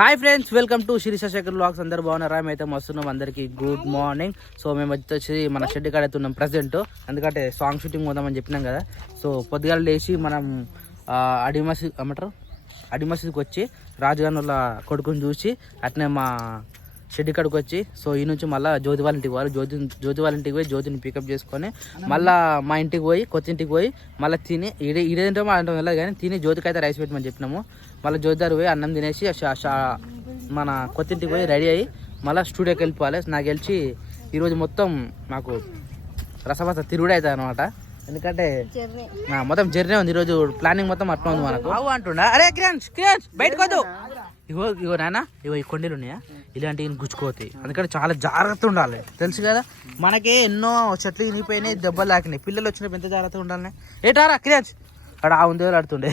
Hi friends, welcome to Shirisha Shekhar vlogs. అందరు బాగున్నారా? మేమైతే మస్తున్నాం. అందరికి గుడ్ మార్నింగ్. సో మేము వచ్చేసి మన షెడ్ కాడ అయితే ఉన్నాం ప్రజెంట్. ఎందుకంటే సాంగ్ షూటింగ్ పోదామని చెప్పినాం కదా. సో పొద్దుగాల లేచి మనం అడి మసీద్కి వచ్చి రాజుగారి వాళ్ళ కొడుకుని చూసి అట్నే మా షెడ్ కాడికి వచ్చి సో ఈ నుంచి మళ్ళీ జ్యోతి వాళ్ళ ఇంటికి పోవాలి. జ్యోతి వాళ్ళ ఇంటికి పోయి జ్యోతిని పికప్ చేసుకొని మళ్ళీ మా ఇంటికి పోయి కొత్త ఇంటికి పోయి మళ్ళీ తిని ఇదేంటో మా అంటాం వెళ్ళదు కానీ తిని జ్యోతికి అయితే రైస్ పెట్టమని చెప్పినాము. మళ్ళీ జ్యోతి దగ్గర పోయి అన్నం తినేసి మన కొత్త ఇంటికి పోయి రెడీ అయ్యి మళ్ళీ స్టూడియోకి వెళ్ళిపోవాలి. నాకు గెలిచి ఈరోజు మొత్తం నాకు రసభస తిరుగుడు అవుతుంది అనమాట. ఎందుకంటే మొత్తం జర్నీ ఉంది ఈరోజు. ప్లానింగ్ మొత్తం అట్లా ఉంది మనకు. బాగు అంటుండ అరే క్రియాన్స్ బయటకు వద్దు. ఇగో నాన్న, ఇగో ఈ కొండలు ఉన్నాయా, ఇలాంటివి గుచ్చుకోతాయి. అందుకని చాలా జాగ్రత్త ఉండాలి, తెలుసు కదా. మనకి ఎన్నో చెట్లు ఇనిపోయినాయి, దెబ్బలు తాకినాయి. పిల్లలు వచ్చినప్పుడు ఎంత జాగ్రత్తగా ఉండాలి. ఏటారా క్రియాన్స్ అక్కడ ఆవు దేవులు ఆడుతుండే.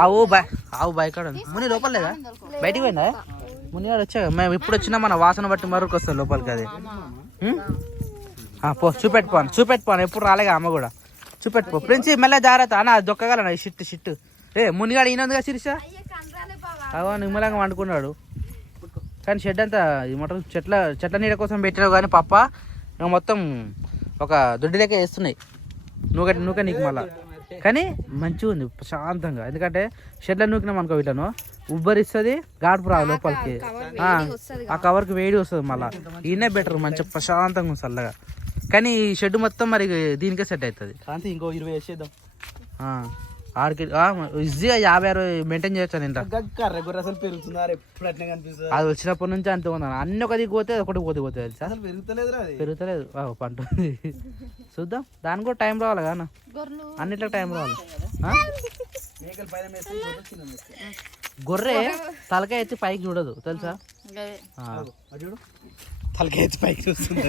ఆవు బయకాడ ఉంది. ముని లోపల లేదా, బయటికి పోయిందా? మునిగాడు వచ్చా. మేము ఇప్పుడు వచ్చినా మన వాసన బట్టి మరొక వస్తాం లోపలికి. అది పో చూపెట్టుకోను ఎప్పుడు రాలేగా అమ్మ కూడా. చూపెట్టుకో ప్రిన్సి, మెల్ల జాగ్రత్త అన్న. దొక్కగలనా ఈ షిట్టు మునిగాడు ఈయనగా శిరీష అవా నిమ్మలంగా వండుకున్నాడు. కానీ షెడ్ అంతా ఏమంటారు చెట్ల నీడ కోసం పెట్టినావు కానీ పప్ప మొత్తం ఒక దొడ్డి లెక్క వేస్తున్నాయి. నూక నీకు మళ్ళా. కానీ మంచిగా ఉంది ప్రశాంతంగా. ఎందుకంటే షెడ్లో నూకినాం అనుకో వీళ్ళను ఉబ్బరిస్తుంది, గాడుపు రాదు లోపలికి. ఆ కవర్కి వేడి వస్తుంది మళ్ళీ. ఈయనే బెటర్, మంచిగా ప్రశాంతంగా ఉంది చల్లగా. కానీ ఈ షెడ్ మొత్తం మరి దీనికే సెట్ అవుతుంది. ఇంకో 20 వేసేద్దాం. ఆడికి ఈజీగా 50-60 మెయింటైన్ చేయొచ్చు. నేను అది వచ్చినప్పటి నుంచి అంతే ఉందా. అన్ని ఒక దిగు పోతే ఒకటి పోతే తెలుసా, పెరుగుతలేదు పంట. చూద్దాం, దానికి కూడా టైం రావాలి కదా, అన్నిట్లో టైం రావాలి. గొర్రె తలకాయ ఎత్తి పైకి చూడదు తెలుసా. తలకాయ ఎత్తి పైకి చూస్తుంది.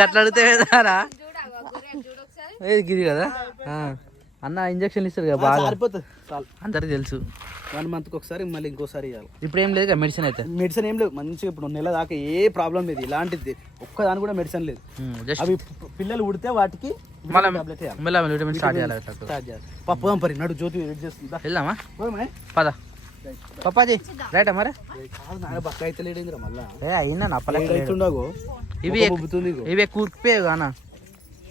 గట్ల అడిగితే గిరి కదా అన్న. ఇంజక్షన్ ఇస్తారు కదా బాగా, అందరికి తెలుసు. 1 month ఒకసారి మళ్ళీ ఇంకోసారి ఇవ్వాలి. ఇప్పుడు ఏం లేదు కదా మెడిసిన్ అయితే. మెడిసిన్ ఏం లేదు, మంచిగా ఇప్పుడు నెల దాకా ఏ ప్రాబ్లం లేదు. ఇలాంటిది ఒక్కదాని కూడా మెడిసిన్ లేదు. అవి పిల్లలు ఉడితే వాటికి విటమిన్ స్టార్ట్ చేయాలి. పప్పుదాం పరి నడు జ్యోతి వెయిట్ చేస్తుందా. వెళ్దామా పద పప్పాజీ. రైటా మరి పక్క అయితే లేడేందిరా మళ్ళా. అయినా అప్పలేకుండాగో ఇవే కూర్పే కానా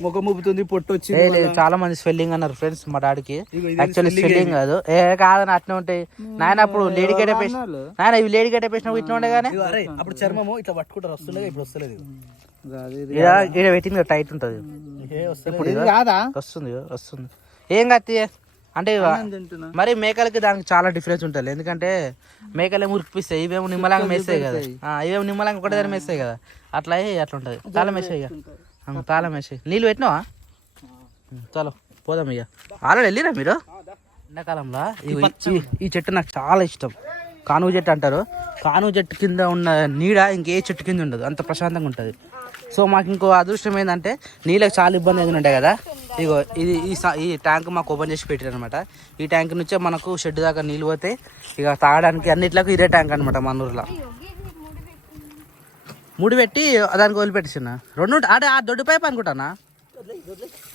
ముఖం ముప్పుతుంది, పొట్టు వచ్చి. చాలా మంది స్వెల్లింగ్ అన్నారు ఫ్రెండ్స్ మా డాడీకి. యాక్చువల్లీ స్వెల్లింగ్ కాదు, కాదని అట్నే ఉంటాయి నాయన. అప్పుడు లేడీ గెటప్ నాయన, ఇవి లేడీ గెటప్ వేసినప్పుడు ఇట్లా ఉండే కానీ అప్పుడు చర్మము ఇట్లా పట్టుకుంటారు వస్తుండే, ఇప్పుడు వస్తలేదు. వెయిటింగ్ టైట్ ఉంటుంది. ఇప్పుడు వస్తుంది ఏం కాదు అంటే. మరి మేకలకి దానికి చాలా డిఫరెన్స్ ఉంటుంది. ఎందుకంటే మేకలే మురికిపిస్తాయి, ఇవేమో నిమ్మలంగా మేస్తాయి కదా. ఇవేమో నిమ్మలంగా ఒకటే దగ్గర మేస్తాయి కదా. అట్లా ఉంటుంది. తాళం వేసాయి ఇక, తాళం వేసాయి. నీళ్ళు పెట్టినావా? చలో పోదాం ఇక. ఆల్రెడీ వెళ్ళిరా మీరు? ఎండాకాలంలో ఈ చెట్టు నాకు చాలా ఇష్టం. కానుగ చెట్టు అంటారు. కానుగ చెట్టు కింద ఉన్న నీడ ఇంకే చెట్టు కింద ఉండదు, అంత ప్రశాంతంగా ఉంటుంది. సో మాకు ఇంకో అదృష్టం ఏంటంటే నీళ్ళకి చాలా ఇబ్బంది అయితే ఉంటాయి కదా. ఇగో ఈ ట్యాంక్ మాకు ఓపెన్ చేసి పెట్టారు అనమాట. ఈ ట్యాంక్ నుంచే మనకు షెడ్ దాకా నీళ్ళు పోతే ఇక తాగడానికి అన్నిట్లకు ఇదే ట్యాంక్ అనమాట మన ఊర్లో. ముడి పెట్టి దానికి వదిలిపెట్టిన 2 అంటే ఆ దొడ్డు పైపు అనుకుంటానా.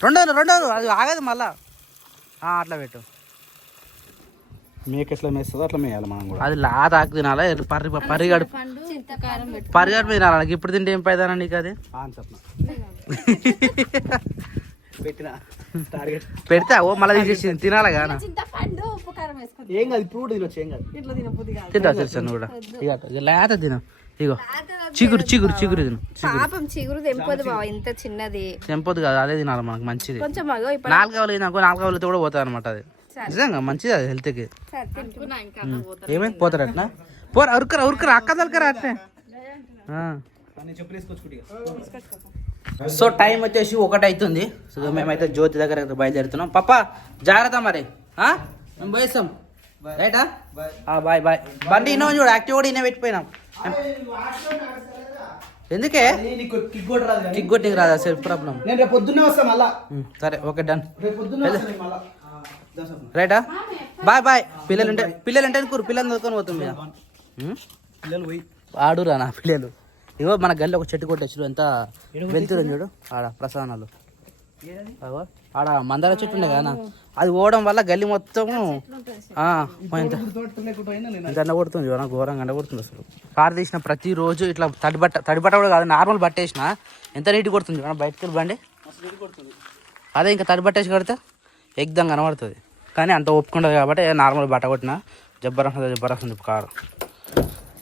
2 అది ఆగదు మళ్ళా. అట్లా పెట్టు. మేక ఎట్లా మేస్తుందో అట్లా మేయాలి మనం కూడా. అది లాదాకు తినాలా, పరిగడు తినాలి. ఇప్పుడు తింటే ఏం పైదానా నీకు అది పెడితే మళ్ళీ తీసేసి తినాలి కదా. ఏం కాదు, ఇప్పుడు కూడా తినొచ్చు, ఏం కాదు. తింటా తెలుసా కూడా. ఇక లేత తిన. ఇగో చిగురు తిను. తెంపదు కదా, అదే తినాలి మనకు మంచిది. 4 కావాలి కూడా పోతుంది అనమాట. అది నిజంగా మంచిది, అది హెల్త్కి. ఏమైంది పోతారు అట్లా ఉరుకురా అక్క దొరకరా అట్నే. సో టైం వచ్చేసి 1 అవుతుంది. సో మేమైతే జ్యోతి దగ్గర బయలుదేరుతున్నాం. పప్ప జాగ్రత్త మరి, మేము పోయిస్తాం. రైటా బాయ్. బండి ఇన్నో చూడు, యాక్టివ్ కూడా ఇన్న పెట్టిపోయినాం. ఎందుకే కిక్ కొట్టికి రాదా, సెల్ఫ్ ప్రాబ్లం. పొద్దున్నే వస్తాం మళ్ళా. సరే ఓకే డన్. రైటా బాయ్. పిల్లలు అంటే కూరు పిల్లలు దొరుకుని పోతాం మీద. పిల్లలు పోయి ఆడురా నా పిల్లలు. ఇగో మన గల్లి ఒక చెట్టు కొట్టచ్చు, ఎంత వెళ్తురు చూడు ఆడ ప్రసాదాలు. అగో, ఆడ మందార చెట్టు ఉండే కదా, అది పోవడం వల్ల గల్లీ మొత్తం ఎండ కొడుతుంది, ఘోరంగా ఎండ కొడుతుంది అసలు. కారు తీసిన ప్రతిరోజు ఇట్లా తడిబట్ట కూడా కాదు, నార్మల్ బట్టేసిన ఎంత నీట్ కొడుతుంది బయటకు వెళ్ళి బండి. అదే ఇంకా తడిబట్టేసి కడితే ఎగ్దం కనబడుతుంది, కానీ అంత ఒప్పుకుంటుంది కాబట్టి నార్మల్ బట్ట కొట్టిన జబ్బరస్తుంది కారు.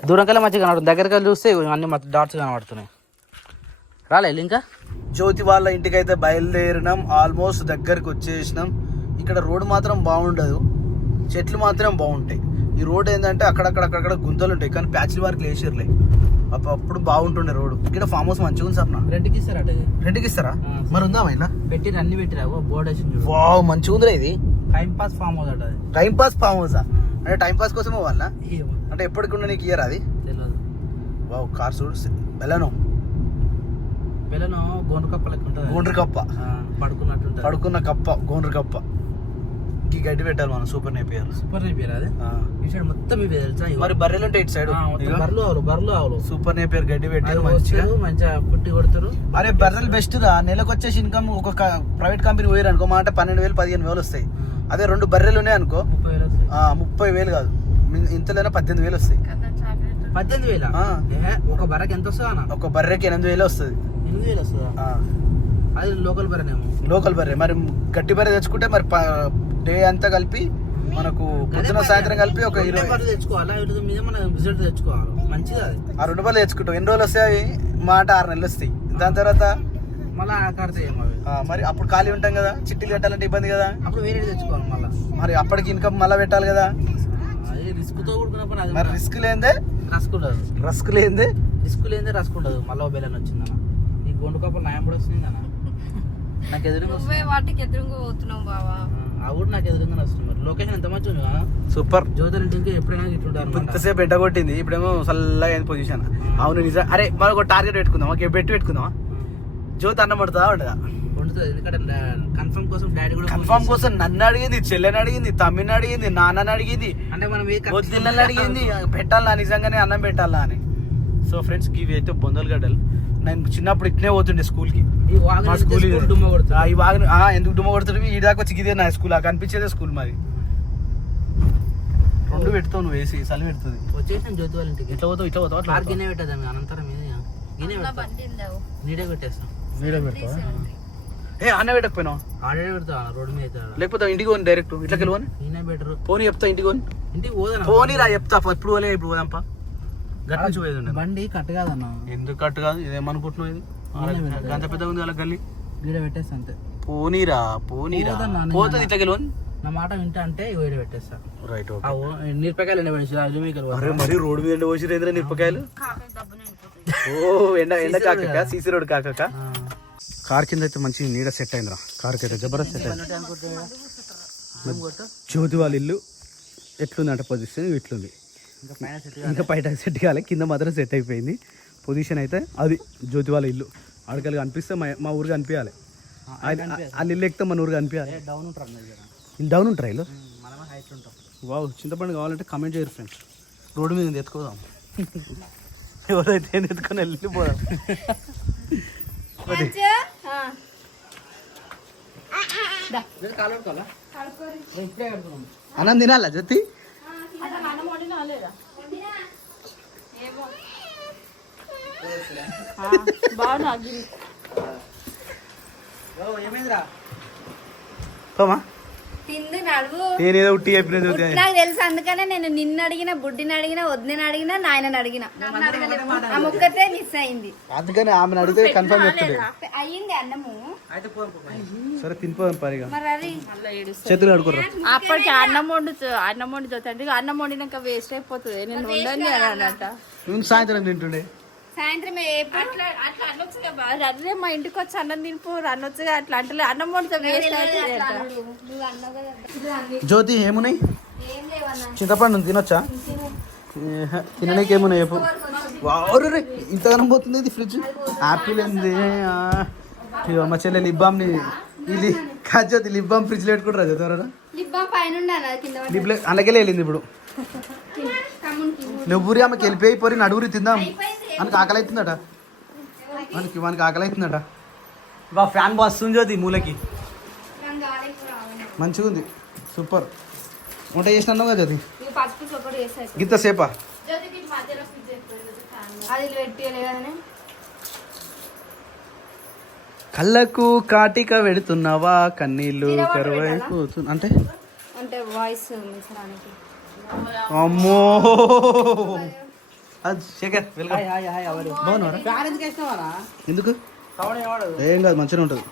దూరంకెళ్ళి మంచిగా కనబడుతుంది, దగ్గరికి వెళ్ళి చూస్తే అన్ని డాట్స్ కనబడుతున్నాయి. రాలేదు ఇంకా. జ్యోతి వాళ్ళ ఇంటికి అయితే బయలుదేరినాం, ఆల్మోస్ట్ దగ్గరికి వచ్చేసినాం. ఇక్కడ రోడ్ మాత్రం బాగుండదు, చెట్లు మాత్రం బాగుంటాయి. ఈ రోడ్ ఏంటంటే అక్కడక్కడ గుంతలు ఉంటాయి, కానీ ప్యాచ్ల వరకు వేసిర్లే. అప్పుడు బాగుంటుండే రోడ్. ఇక్కడ ఫామ్ హౌస్ మంచిగా ఉంది సార్. రెంట్కి ఇస్తారా? రెంట్కి ఇస్తారా? మరి ఉందా మైనా పెట్టి అన్ని పెట్టిరా బోర్డు వేసి. వావ్, మంచిగా ఉందిరా ఇది. టైం పాస్ ఫామ్ హౌస్ అట. టైం పాస్ ఫామ్ హౌసా? అంటే టైం పాస్ కోసం వాళ్ళ అంటే ఎప్పటికుండా నీకు ఇయ్యరా అది? తెలియదు. వావ్, కార్ చూడు. బెలను గోండ్రు కప్ప లెక్క ఉంటుంది. గోండ్రు కప్ప పడుకున్నట్టు, పడుకున్న కప్ప, గోండ్రు కప్ప. ఈ గడ్డి పెట్టాలి మనం, సూపర్ నేపియర్. సూపర్ నేపియర్ అది ఈ సైడ్ మొత్తం ఇవి తెలుసా. మరి బర్రెలు ఉంటాయి ఇటు సైడ్, బర్రెలు ఆవులు. సూపర్ నేపియర్ గడ్డి పెట్టారు మంచిగా పుట్టి కొడతారు. అరే బర్రెలు బెస్ట్ రా. నెలకు వచ్చేసి ఇన్కమ్ ఒక ప్రైవేట్ కంపెనీ పోయారు అనుకో మాట 12,000 15,000 వస్తాయి. అదే 2 బర్రెలు ఉన్నాయి అనుకో 30,000 కాదు, ఇంతలోనే 18,000 వస్తాయి. 18,000 ఒక బర్రెకి ఎంత వస్తుందా? ఒక బర్రెకి 8,000 వస్తుంది. 8,000 వస్తుందా? అది లోకల్ బర్రెనేమో. లోకల్ బర్రె. మరి గట్టి బర్రె తెచ్చుకుంటే మరి డే అంతా కలిపి మనకు పొద్దున సాయంత్రం కలిపి ఒక 20 తెచ్చుకోవాలి. రిజల్ట్ తెచ్చుకోవాలి మంచిగా. ఆ 2 బర్రెలు తెచ్చుకుంటాం. ఎన్ని రోజులు వస్తాయి? మాట 6 నెలలు వస్తాయి. దాని తర్వాత మళ్ళీ కడతాయి. మరి అప్పుడు ఖాళీ ఉంటాం కదా, చిట్టీలు పెట్టాలంటే ఇబ్బంది కదా. అప్పుడు వేరే తెచ్చుకోవాలి మళ్ళీ. మరి అప్పటికి ఇన్కమ్ మళ్ళీ పెట్టాలి కదా. రిస్క్ తో కూడుకున్నప్పుడు మరి రిస్క్ లేదే రస్క్ ఉండదు. రస్క్ లేదే రస్క్ ఉండదు. మళ్ళీ బెల్లం వచ్చిందన్న. ఈ గొండు కప్పలు నాయం కూడా వస్తుంది అన్న. నాకు ఎదురుగా వాటికి ఎదురుగా పోతున్నావు బావా. ఆ ఊరు నాకు ఎదురుగా వస్తుంది. మరి లొకేషన్ ఎంత మంచి ఉంది కదా. సూపర్. జ్యోతి ఇంటికి ఎప్పుడైనా ఇట్లుంటారు. ఇంతసేపు ఎండ కొట్టింది, ఇప్పుడేమో చల్లగా అయింది పొజిషన్. అవును నిజం. అరే మనం ఒక టార్గెట్ పెట్టుకుందాం, పెట్టుకుందామా? జ్యోతి అన్నం పడుతుందా ఉండదా? వండుతుంది. ఎందుకంటే కన్ఫర్మ్ కోసం డాడీ కూడా కన్ఫర్మ్ కోసం నన్ను అడిగింది, చెల్లెని అడిగింది, తమ్మిని అడిగింది, నాన్నని అడిగింది, అంటే మనం వదిలిని అడిగింది పెట్టాలా నిజంగానే అన్నం పెట్టాలా అని. సో ఫ్రెండ్స్, ఇవి అయితే బొందలగడ్డలు. నేను చిన్నప్పుడు ఇట్నే పోతుండే స్కూల్కి. మా స్కూల్ ఈ వాగ ఎందుకు డుమ్మ కొడుతుంది? ఈ దాకా వచ్చి ఇదే నా స్కూల్, కనిపించేదే స్కూల్ మాది. 2 పెడతావు నువ్వు వేసి, చలి పెడుతుంది. వచ్చేసాను జ్యోతి వాళ్ళ ఇంటికి. ఇట్లా పోతావు అట్లా గిన్నె పెట్టేదాన్ని అనంతరం నీడే పెట్టేస్తాం. నీడే పెడతావా? అన్న పెట్టకపోయినావు? ఆడే పెడతా రోడ్డు మీద. లేకపోతే ఇంటికి పోని డైరెక్ట్ ఇట్లా వెళ్ళి నేనే బెటర్. పోనీ చెప్తా, ఇంటికి పోదా పోనీ రా చెప్తా. ఇప్పుడు పోలే, ఇప్పుడు పోదాంపా. గట్టి నుంచి పోయేది బండి కట్టు కాదన్న. ఎందుకు కట్టు కాదు? ఇదేమనుకుంటున్నావు? ఇది గంత పెద్ద ఉంది అలా గల్లీ. గీడ పెట్టేస్తా అంతే. పోనీరా పోతుంది ఇట్లా గెలవని నా మాట వింటా అంటే ఈడ పెట్టేస్తా. రైట్. మిరపకాయలు ఎండ మరి రోడ్డు మీద ఎండ పోసిరేంద్ర మిరపకాయలు. ఎండ కాక సీసీ రోడ్ కాక కార్ కింద అయితే మంచి నీడ సెట్ అయిందిరా. కార్కి అయితే జబర్దస్త్ సెట్ అయింది. జ్యోతి వాళ్ళ ఇల్లు ఎట్లుందంటే పొజిషన్ ఇట్లుంది. ఇంకా బయట సెట్ కాలే, కింద మాత్రం సెట్ అయిపోయింది పొజిషన్ అయితే. అది జ్యోతి వాళ్ళ ఇల్లు. అడగలు కనిపిస్తే మా ఊరికి కనిపించాలి. వాళ్ళ ఇల్లు ఎక్కితే మన ఊరికి కనిపించాలి. డౌన్ ఉంటారా ఇల్లు? వావ్, చింతపండు కావాలంటే కమెంట్ చేయరు ఫ్రెండ్స్. రోడ్డు మీద ఎత్తుకోదాం. ఎవరైతే ఎత్తుకొని వెళ్ళిపోదాం. అన్నం తినాలా జ్యోతి? నేనేదో ఉట్టి చెప్పిన నాకు తెలుసు, అందుకనే నేను నిన్ను అడిగిన, బుడ్డిని అడిగిన, వద్దని అడిగిన, నాయనని అడిగిన. ఆ ముక్కతే మిస్ అయింది. అందుకని ఆమెను అడిగితే కన్ఫర్మ్ చెప్తుంది. అయ్యింది అన్నము. సరే తినిపోదాం పరిగా. మరి అది చేతులు కడుకోరా. అప్పటికి అన్నం వండుతుంది. అన్నం వండినాక వేస్ట్ అయిపోతుంది. నేను ఉండని అన్నట. సాయంత్రం తింటుండే. సాయంత్రం అట్లా అనొచ్చుగా. అదే మా ఇంటికి వచ్చి అన్నం తినిపో అనొచ్చుగా. అట్లా అంటే అన్నం వండితే వేస్ట్ అవుతుంది. జ్యోతి ఏమున్నాయి? చింతపండు తినొచ్చా? తినడానికి ఏమున్నాయి చెప్పు. వారే ఇంతగానం పోతుంది ఇది ఫ్రిడ్జ్. యాపిల్ ఏంది? మా చెల్లె లిప్ బామ్ ఇది కాదు జ్యోతి, లిప్ బామ్ ఫ్రిడ్జ్ లో పెట్టుకుంటారా జ్యోతి? అందుకే వెళ్ళింది ఇప్పుడు. నువ్వురి ఆమెకి వెళ్ళిపోయి పోయి నడువురి తిందాం. మనకి ఆకలి అవుతుందట. మనకి ఆకలి అవుతుందట. బా ఫ్యాన్ వస్తుంది జ్యోతి మూలకి నాకు గాలి ఎక్కువ రావాలి. మంచిగా ఉంది సూపర్. వంట చేసినావు కదా జ్యోతి? ఇక పసుపు సొప్పటి వేసేసి గింత సేపా? అది పెట్టియలే కదనే. కళ్ళకు కాటిక పెడుతున్నావా కన్నీళ్ళు కరువైపోతుంది అంటే అంటే వాయిస్ మించడానికి. అమ్మో అది శేఖర్ వెల్కమ్. బాగున్నారా? ఫ్యాన్ ఎందుకు వేసినావా? ఎందుకు? ఏం కాదు మంచిగా ఉంటుంది.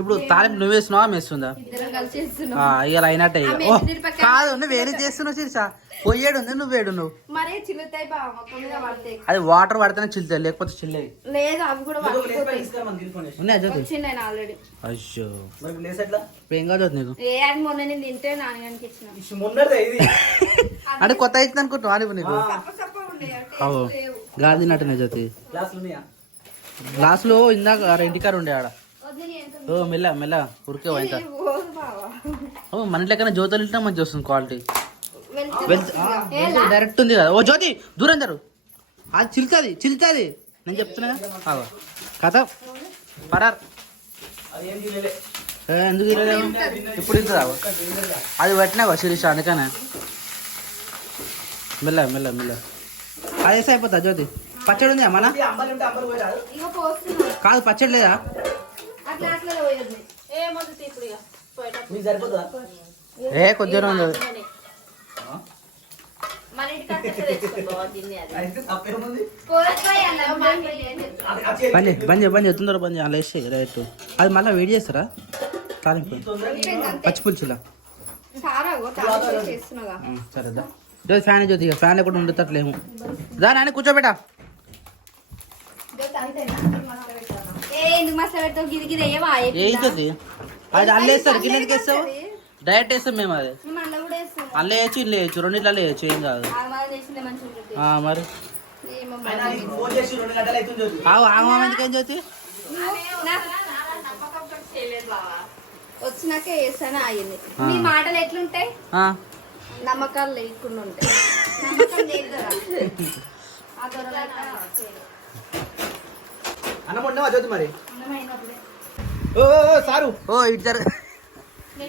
ఇప్పుడు తాలింపు నువ్వు వేస్తున్నావా వేస్తుందా? ఇద్దరం కలిసి చేస్తున్నాం. ఇవాళ అయినట్టే ఇక. ఓ, కాదు నువ్వు వేరే చేస్తున్నావు శిరీష. పోయేడు ఉంది నువ్వు వేడు నువ్వు. మరే చిల్లుతాయి బావ మొత్తం మీద పడతాయి. అది వాటర్ పడితేనే చిల్లుతాయి లేకపోతే చిల్లేవి. లేదు అవి కూడా పడిపోతాయి. ఉన్నాయా జ్యోతి? వచ్చిండు ఆయన ఆల్రెడీ. అయ్యో ఇప్పుడు ఏం కాదు జ్యోతి నీకు. ఏ అది మొన్న నేను తింటే నాన్నగానికి ఇచ్చిన. అంటే కొత్త ఇచ్చింది అనుకుంటున్నావు అని నీకు. అవు గాలి తిన్నట్టునే జ్యోతి. గ్లాస్ లో ఇందాక ఇంటికాడ ఉండే ఆడ. ఓ మెల్ల మెల్ల ఉరికే పోయిందా? ఓ మన ఇంట్లోకైనా జ్యోతులు ఇంట్లో మంచిగా వస్తుంది క్వాలిటీ. డైరెక్ట్ ఉంది కదా. ఓ జ్యోతి దూరం జరు. అది చిలుతుంది చిలుతుంది నేను చెప్తున్నా కథ పరార్. ఎందుకు తినలేదు ఇప్పుడు ఇంత అది పెట్టినావా శిరీష అందుకనే. మెల్ల మెల్ల మెల్ల అది వేసి అయిపోతా జ్యోతి. పచ్చడి ఉందా మన? కాదు పచ్చడి లేదా? ఏ కొద్దిగా ఉంది. బంద్ బంద్ బంద్ తొందర బంద్ అలా వేస్తే రైట్. అది మళ్ళీ వేడి చేస్తారా తాలింపు పచ్చి పులుసులా? సరే దా జ్యోతి ఫ్యాన్ జ్యోతి ఫ్యాన్ కూడా ఉండేటట్లేము. దా నాన్న కూర్చోబెట్టా. ఏ జ్యోతి అది అల్ల వేస్తారు గిన్నెకి వేస్తావు డైరెక్ట్ వేస్తాం మేము. అది అల్ల వేయచ్చు ఇల్లు వేయచ్చు రెండిట్లో వేయచ్చు ఏం కాదు. మరి ఆగమామెందుకేం జ్యోతి? వచ్చినాక వేస్తానే అయ్యింది. మీ మాటలు ఎట్లుంటాయి? నమ్మకాలు లేకుండా ఉంటాయి. అన్నం వండినావా జ్యోతి మరి? ఓ సారు ఓ ఇద్దరు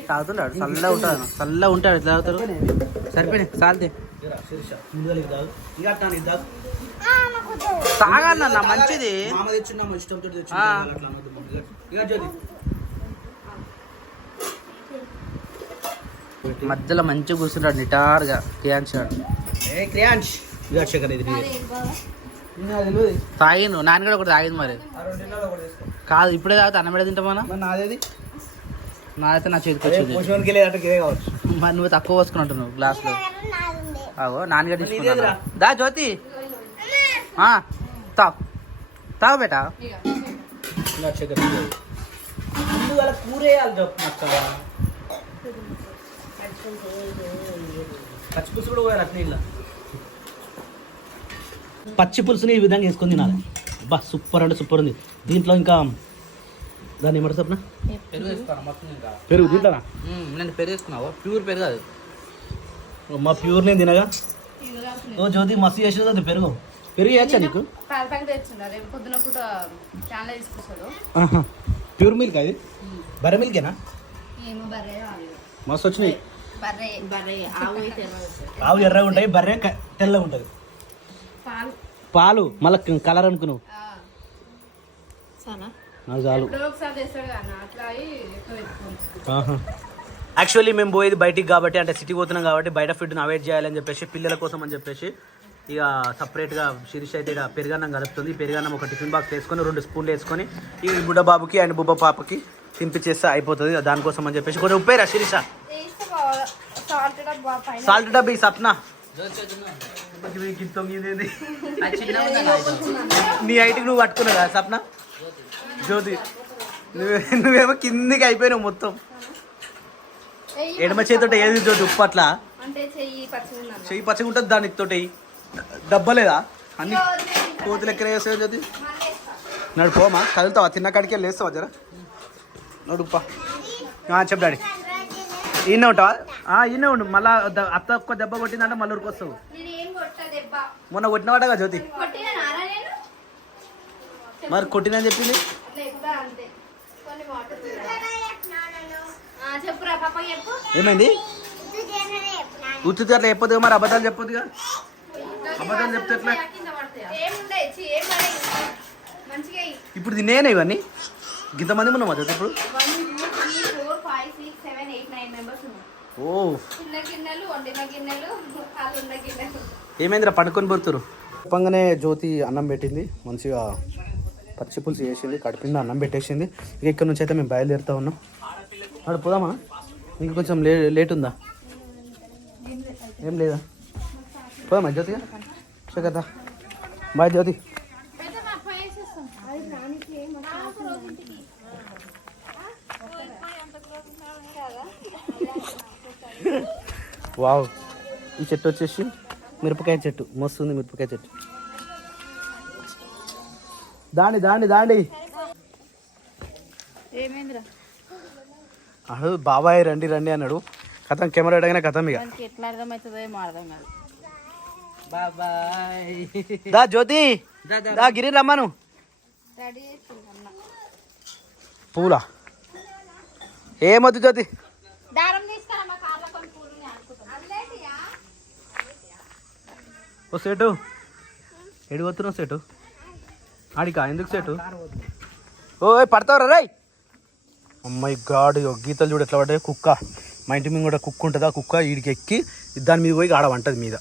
తాగుతున్నాడు. చల్లగా ఉంటాడు చల్లగా ఉంటాడు ఎట్లా తాగుతారు? సరిపోయినాయి చాలతే తాగన్న మంచిది. మధ్యలో మంచిగా కూర్చుంటాడు నిటారుగా క్రియాంశ్ తాగిండు నాన్న కూడా ఒకటి తాగింది మరి. కాదు ఇప్పుడే తాగితే అన్నం పెడ తింటామన్నా. నాదేది నాదైతే నా చేతికి వచ్చింది. మరి నువ్వు తక్కువ పోసుకున్నట్టు నువ్వు గ్లాస్లో. అవో నాన్నగారు తీసుకున్నా. దా జ్యోతి తాగు తాగు బేటా. పచ్చి పులుసుని ఈ విధంగా వేసుకొని తినాలి. బా సూపర్ అంటే సూపర్ ఉంది. దీంట్లో ఇంకా దాన్ని ఏమంటారు సప్న? పెరుగు వేసుకోవాలి. పెరుగు తింటానా? నేను పెరుగు వేసుకున్నావు ప్యూర్ పెరుగు అది. మా ప్యూర్ నేను తినగా. ఓ జ్యోతి మస్తు చేసేది అది పెరుగు. పెరుగు వేయచ్చా నీకు? ప్యూర్ మిల్క్ అది బర్రె మిల్కేనా? మస్తు వచ్చినాయి. ఆవు ఎర్రగా ఉంటాయి బర్రె తెల్లగా ఉంటుంది. పాలు మళ్ళీ కలర్ అనుకున్నావు. నాకు చాలు. యాక్చువల్లీ మేము పోయేది బయటికి కాబట్టి అంటే సిటీకి పోతున్నాం కాబట్టి బయట ఫుడ్ని అవాయిడ్ చేయాలని చెప్పేసి పిల్లల కోసం అని చెప్పేసి ఇక సపరేట్గా శిరీష్ అయితే ఇక్కడ పెరుగన్నం కలుపుతుంది. పెరుగన్నం ఒక టిఫిన్ బాక్స్ వేసుకొని 2 స్పూన్లు వేసుకొని ఈ బుడ్డ బాబుకి అండ్ బుబ్బ పాపకి తినిపించేస్తే అయిపోతుంది. దానికోసం అని చెప్పేసి కొంచెం ఉప్పేరా శిరీష? సాల్ట్ డబ్బి సప్న నీ హైట్కి నువ్వు పట్టుకున్నావు కదా సప్న. జ్యోతి నువ్వేమో కిందికి అయిపోయినావు మొత్తం. ఎడమ చేతితో ఏది జ్యోతి ఉప్పు అట్లా చెయ్యి పచ్చగా ఉంటుంది దానికి తోటి డబ్బలేదా అన్ని కోతులు ఎక్కడ వేస్తావు జ్యోతి? నడుపోమా కదులుతావా? తిన్న కాడికి వెళ్ళి వేస్తావా జరా నడుపా. చెప్పు డాడీ ఈయన ఉంటావా? ఈయన ఉండు. మళ్ళీ అత్త ఒక్క దెబ్బ కొట్టిందంటే మళ్ళీ ఊరికి వస్తావు. మొన్న కొట్టినవాడగా జ్యోతి. మరి కొట్టినని చెప్పింది. ఏమైంది ఉత్తి అట్లా చెప్పొద్దు మరి అబద్ధాలు చెప్పొద్దుగా అబద్ధాలు చెప్తే ఎట్లా ఇప్పుడు తినేనా ఇవన్నీ ఇంతమంది ఉన్నాం అదే ఇప్పుడు ఓ ఏమైందిరా పండుకొని పోతురు చెప్పంగానే జ్యోతి అన్నం పెట్టింది మంచిగా పచ్చి పులుసు చేసింది కడిపింది అన్నం పెట్టేసింది ఇక ఇక్కడ నుంచి అయితే మేము బయలుదేరుతా ఉన్నాం అక్కడ పోదామా ఇంకా కొంచెం లేట్ ఉందా ఏం లేదా పోదామా జ్యోతిగా కదా బాయ్ జ్యోతి వావ్ ఈ చెట్టు వచ్చేసి మిరపకాయ చెట్టు మస్తు ఉంది మిరపకాయ చెట్టు దాండి దాండి దాండి అడు బాబాయ్ రండి రండి అన్నాడు కథం కెమెరా అడగానే కథం ఇక ఎట్లా అర్థమవుతుందో ఏమో అర్థం కాదు బాబాయ్ దా జ్యోతి దా గిరి రమ్మను పూలా ఏమొద్దు జ్యోతి దారం తీసుకురా మా కార్లో కొన్ని పూలు ఓ సేటు ఎడు పోతున్నావు సేటు ఆడికా ఎందుకు సేటు ఓ పడతావురా రై అమ్మాయి గాడ్ గీతలు చూడు ఎట్లా పడ్డాయి కుక్క మా ఇంటి మీద కూడా కుక్క ఉంటుంది ఆ కుక్క వీడికి ఎక్కి దాని మీద పోయి ఆడ వంటది మీద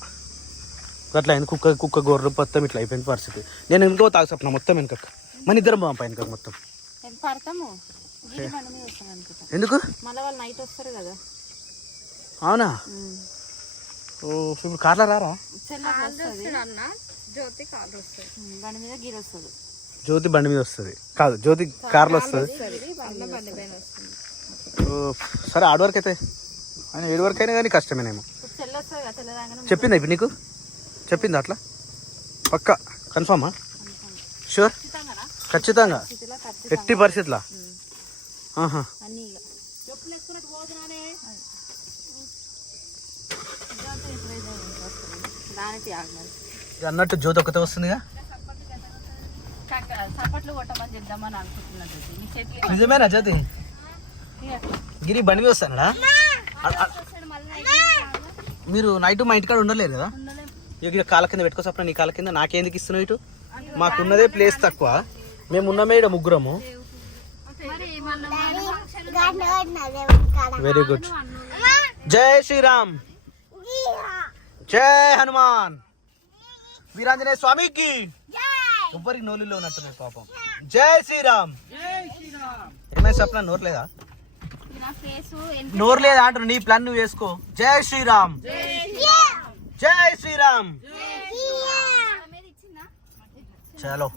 అట్లా అయింది కుక్క గొర్రె మొత్తం ఇట్లా అయిపోయింది పరిస్థితి నేను ఎందుకో తాగసప్న మొత్తం వెనక మన ఇద్దరం బాగా పైన మొత్తం పడతాము ఎందుకు మళ్ళీ వాళ్ళు నైట్ వస్తారు కదా అవునా ఓ ఇప్పుడు కార్లో రారా జ్యోతి కార్లో వస్తుంది బండి మీద గిరి వస్తుంది జ్యోతి బండి మీద వస్తుంది కాదు జ్యోతి కార్లో వస్తుంది బండి పైన వస్తుంది సరే ఆడ వరకు అయితే ఆయన 7 వరకు అయినా కానీ కష్టమేనేమో తెల్ల వస్తుంది కదా తెల్లదాగానే చెప్పిందా ఇప్పుడు నీకు చెప్పిందా అట్లా పక్కా కన్ఫామా షూర్ ఖచ్చితంగా ఎట్టి పరిస్థితులా అన్నీ చెప్పులు వేసుకున్నట్టు పోతున్నానే అన్నట్టు జ్యోతి ఒకతే వస్తుందిగా చప్పట్లు కొట్టమని చెప్దామని అనుకుంటున్నాను నిజమేనా జ్యోతి గిరి బండి మీద వస్తానడా మీరు నైట్ మా ఇంటికాడ ఉండలేరు కదా ఇక కాళ్ళ కింద పెట్టుకోసప్పుడు నీ కాళ్ళ కింద నాకేందుకు ఇస్తున్నావు ఇటు మాకున్నదే ప్లేస్ తక్కువ మేము ఉన్నమే ఇక్కడ ముగ్గురము వెరీ గుడ్ జై శ్రీరామ్ జై హనుమాన్ వీరాంజనేయ స్వామికి ఎవ్వరికి నోలులో ఉన్నట్టున్నారు పాపం జై శ్రీరామ్ ఏమైనా సప్న నోరు లేదా నోరు లేదా అంటారు నీ ప్లాన్ నువ్వు వేసుకో జై శ్రీరామ్ జై శ్రీరామ్ చలో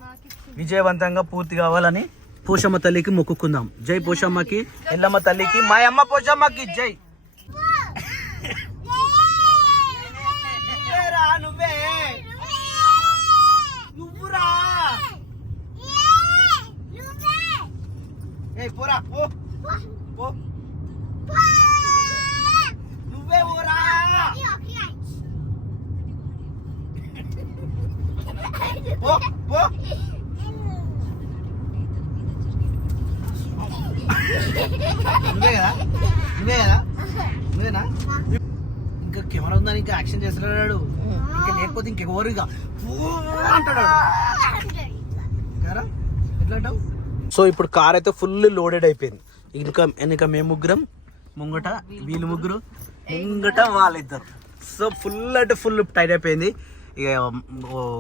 విజయవంతంగా పూర్తి కావాలని పోషమ్మ తల్లికి మొక్కుకుందాం జై పోషమ్మకి ఎల్లమ్మ తల్లికి మా అమ్మ పోషమ్మకి జై నువ్వే నువ్వురా పోరా పో నువ్వే ఊరా పో పో నువ్వే కదా నువ్వేనా ఇంకా కెమెరా ఉందని ఇంకా యాక్షన్ చేస్తున్నాడు ఇంకా లేకపోతే ఇంకెవరు ఇక అంటాడు ఎట్లా అంటావు సో ఇప్పుడు కార్ అయితే ఫుల్ లోడెడ్ అయిపోయింది ఇంకా మేము ముగ్గురం ముంగట వీళ్ళు ముగ్గురు ముంగట వాళ్ళిద్దరు సో ఫుల్ అంటే ఫుల్ టైట్ అయిపోయింది ఇక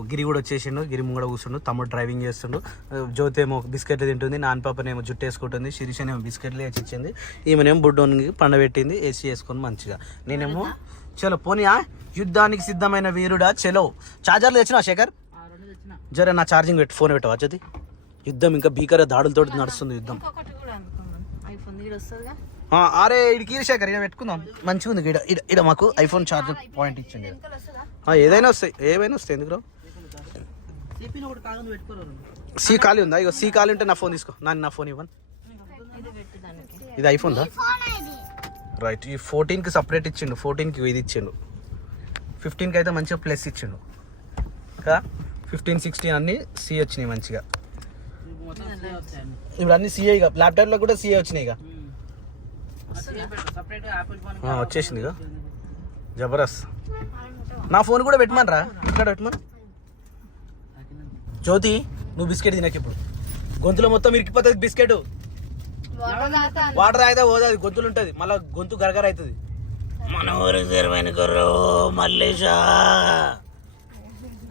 గిరి కూడా వచ్చేసిండు గిరి ముంగడ కూర్చుండు తమ్ముడు డ్రైవింగ్ చేస్తుండు జ్యోతి ఏమో బిస్కెట్లు తింటుంది నాన్న పాపనేమో జుట్టు వేసుకుంటుంది శిరీషనేమో బిస్కెట్లు వేసి ఇచ్చింది ఈమెనేమో బుడ్డోనికి పండబెట్టింది ఏసీ వేసుకొని మంచిగా నేనేమో చలో పోనీయా యుద్ధానికి సిద్ధమైన వీరుడా చలో చార్జర్లు తెచ్చినా శేఖర్ జర నా ఛార్జింగ్ పెట్టి ఫోన్ పెట్టవా జ్యోతి యుద్ధం ఇంకా భీకర దాడులతో నడుస్తుంది యుద్ధం అరే ఇడికి శేఖర్ ఇక పెట్టుకుందాం మంచిగా ఉంది ఇడ మాకు ఐఫోన్ ఛార్జర్ పాయింట్ ఇచ్చింది ఏదైనా వస్తాయి ఏమైనా వస్తాయి ఎందుకు సి ఖాళీ ఉందా ఇక సి ఖాళీ ఉంటే నా ఫోన్ తీసుకో నా ఫోన్ ఇవ్వను ఇది ఐఫోన్ దా రైట్ ఈ 14కి సపరేట్ ఇచ్చిండు 14కి ఇది ఇచ్చిండు 15కి అయితే మంచిగా ప్లస్ ఇచ్చిండు ఇంకా 15, 16 అన్నీ సి వచ్చినాయి మంచిగా ఇప్పుడు అన్ని సిఏ ఇక ల్యాప్టాప్లో కూడా సిఏ వచ్చినాయి ఇక వచ్చేసింది ఇక జబర్దస్త్. నా ఫోన్ కూడా పెట్టమనరా, ఇక్కడ పెట్టమను. జ్యోతి నువ్వు బిస్కెట్ తినక ఇప్పుడు, గొంతులో మొత్తం ఇరికిపోతుంది బిస్కెట్. వాటర్ తాగితే పోతుంది, గొంతులు ఉంటుంది, మళ్ళీ గొంతు గరగర అవుతుంది. మన ఊరికి చేరువైన గుర్రు మల్లేషా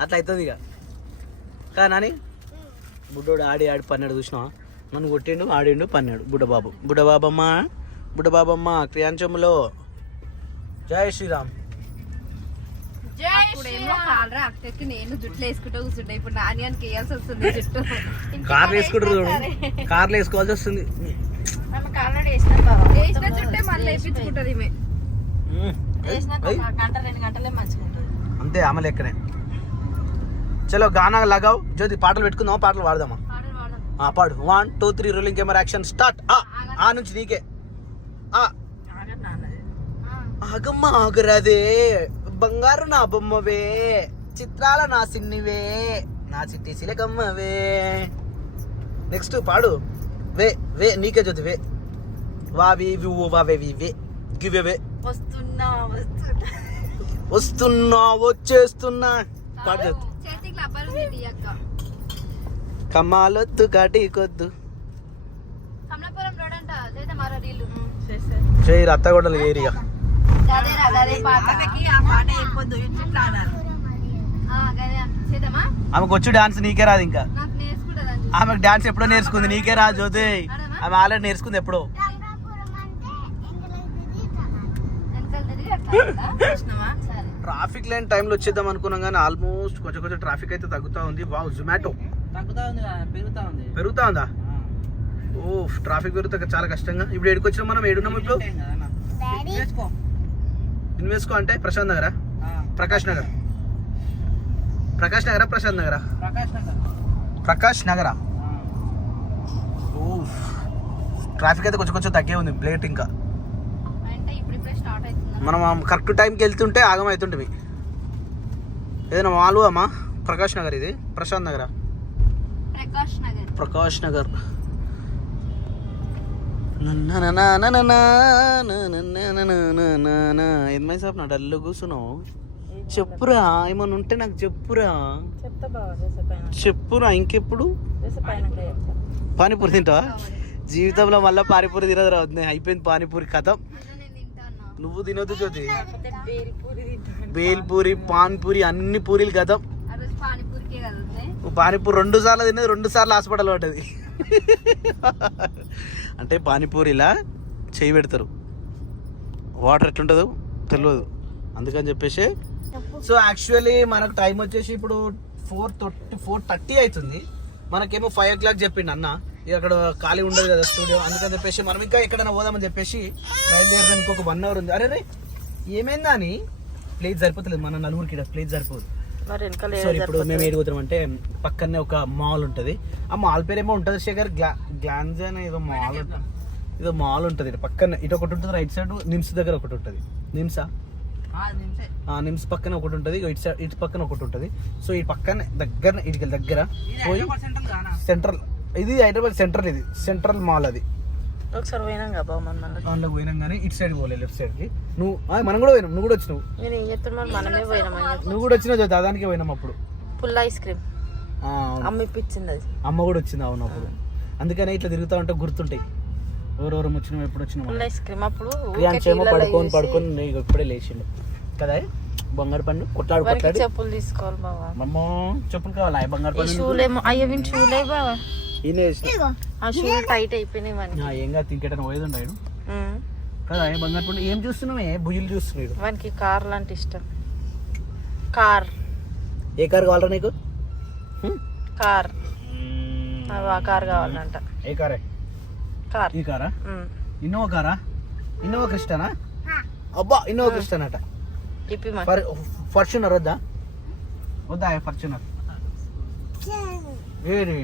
అట్లా అవుతుంది ఇక. కానీ బుడ్డోడు ఆడి పన్నాడు, చూసినావా? నన్ను కొట్టిండు, ఆడిండు, పన్నాడు. బుడ్డబాబమ్మ క్రియాంచములో. జై శ్రీరామ్. నేను జుట్లు వేసుకుంటూ కూర్చుంటా, ఇప్పుడు నాణ్యానికి వేయాల్సి వస్తుంది జుట్టు. కార్లు వేసుకుంటారు చూడు, కార్లు వేసుకోవాల్సి వస్తుంది. వేసిన జుట్టే మళ్ళీ వేయించుకుంటది ఈమె. అంతే ఆమె లెక్కనే. చలో గానా లగావ్ జ్యోతి, పాటలు పెట్టుకుందామా, పాటలు పాడదామా? పాడు. 1 2 3 రోలింగ్ కెమెరా యాక్షన్ స్టార్ట్. ఆ నుంచి నీకే. ఆగమ్మ ఆగురాదే, బంగారు నా బొమ్మవే, చిత్రాల నా సిన్నివే, నా చిట్టి సిలకమ్మవే. నెక్స్ట్ పాడు. వే వే నీకే జ్యోతి. వే వావి వావే వే గివే. వస్తున్నా వచ్చేస్తున్నా. పాడు జ్యోతి. కమ్మాలొద్దు కాటికొద్దు చేయరు, అత్తగొడలు చేయరిగా. ఆమెకు వచ్చి డాన్స్ నీకే రాదు ఇంకా. ఆమెకు డాన్స్ ఎప్పుడో నేర్చుకుంది, నీకే రాదు జ్యోతి. ఆమె ఆల్రెడీ నేర్చుకుంది ఎప్పుడో. ట్రాఫిక్ లైన్ టైంలో వచ్చేద్దాం అనుకున్నాం కానీ ఆల్మోస్ట్ కొంచెం ట్రాఫిక్ అయితే తగ్గుతా ఉంది. వావ్, జొమాటో పెరుగుతా ఉందా? ఓ ట్రాఫిక్ పెరుగుతా చాలా కష్టంగా. ఇప్పుడు ఏడుకు వచ్చినాం మనం, ఏడున్నాం ఇప్పుడు? ఇన్వెస్కో అంటే ప్రశాంత్ నగరా, ప్రకాష్ నగర్, ప్రశాంత్ నగరా, ప్రకాష్ నగరా. ఓ ట్రాఫిక్ అయితే కొంచెం తగ్గే ఉంది, ప్లేట్ ఇంకా. మనం కరెక్ట్ టైంకి వెళ్తుంటే ఆగం అవుతుంటుంది. ఏదైనా మాలు అమ్మా, ప్రకాష్ నగర్, ఇది ప్రశాంత్ నగరా? ప్రకాష్ నగర్. ఏమై సాబ్ నా డల్లు కూర్చున్నావు? చెప్పురా, ఏమన్నా ఉంటే నాకు చెప్పురా. ఇంకెప్పుడు పానీపూరి తింటావా? జీవితంలో మళ్ళీ పానీపూరి తినదు రావద్దు, అయిపోయింది పానీపూరి కథం. నువ్వు తినొద్దు జ్యోతి. బేల్పూరి, పాన్పూరి, అన్ని పూరీలు కథం. పానీపూరి 2 సార్లు తినేది, 2 సార్లు హాస్పిటల్ పడ్డది. అంటే పానీపూరిలా చేయి పెడతారు, వాటర్ ఎట్లుంటుందో తెలియదు, అందుకని చెప్పేసి. సో యాక్చువల్లీ మనకు టైం వచ్చేసి ఇప్పుడు 4:30 అవుతుంది. మనకేమో 5 o'clock చెప్పిండు అన్న. అక్కడ ఖాళీ ఉండదు కదా స్టూడియో, అందుకని చెప్పేసి మనం ఇంకా ఎక్కడైనా పోదామని చెప్పేసి బయలుదేరడం. ఇంకొక 1 hour ఉంది. అరే ఏమైందా అని ప్లేస్ సరిపోతలేదు, మన నలుగురికి ప్లేస్ సరిపోదు. సో ఇప్పుడు మేము ఏడిపోతున్నాం అంటే పక్కనే ఒక మాల్ ఉంటుంది. ఆ మాల్ పేరేమో ఉంటుంది శేఖర్, గ్లాన్స్ అని ఏదో మాల్ ఉంటుంది. ఇటు పక్కన ఇటు ఒకటి ఉంటుంది, రైట్ సైడ్ నిమ్స్ దగ్గర ఒకటి ఉంటుంది. నిమ్స్ పక్కన ఒకటి ఉంటుంది, ఇటు సైడ్ ఇటు పక్కన ఒకటి ఉంటుంది. సో ఈ పక్కన ఇటుకి దగ్గర పోయి సెంట్రల్, ఇది హైదరాబాద్ సెంట్రల్, ఇది సెంట్రల్ మాల్. అది ఒకసారి పోయినాం కదా దాంట్లో పోయినాం కానీ ఇటు సైడ్ పోలేదు, లెఫ్ట్ సైడ్ కి. మనం కూడా పోయినాం, నువ్వు కూడా వచ్చినావు. మనమే పోయినాం, నువ్వు కూడా వచ్చినావు, దాదానికి పోయినాం అప్పుడు. ఫుల్ ఐస్ క్రీమ్ అమ్మ ఇప్పించింది, అది అమ్మ కూడా వచ్చింది. అవును అప్పుడు. అందుకనే ఇట్లా తిరుగుతా ఉంటే గుర్తుంటాయి ఎవరెవరు వచ్చినాం, ఎప్పుడు వచ్చినాం. ఫుల్ ఐస్ క్రీమ్ అప్పుడు పడుకొని నీకు ఇప్పుడే లేచిండు కదా బంగారు పండు. కొట్లాడు చెప్పులు తీసుకోవాలి బాబా. అమ్మో చెప్పులు కావాలా? బంగారు పండు షూలేమో, అయ్యో షూలే బాబా. ఆ షూ టైట్ అయిపోయినాయి. ఏం కాదు, ఇంకెటైనా పోయేది ఉన్నాడు కదా. బంగారు పండు ఏం చూస్తున్నావు? బుయ్యలు చూస్తున్నాడు. వానికి కార్ లాంటి ఇష్టం. కార్, ఏ కార్ కావాలరా నీకు? కార్, ఆ కార్ కావాలంట. ఏ కారే? కార్. ఈ కారా? ఇన్నోవా కారా? ఇన్నోవా క్రిస్టానా? అబ్బా ఇన్నోవా క్రిస్టాన్ అట. ఫార్చునర్ వద్దా? ఫార్చునర్ ఏది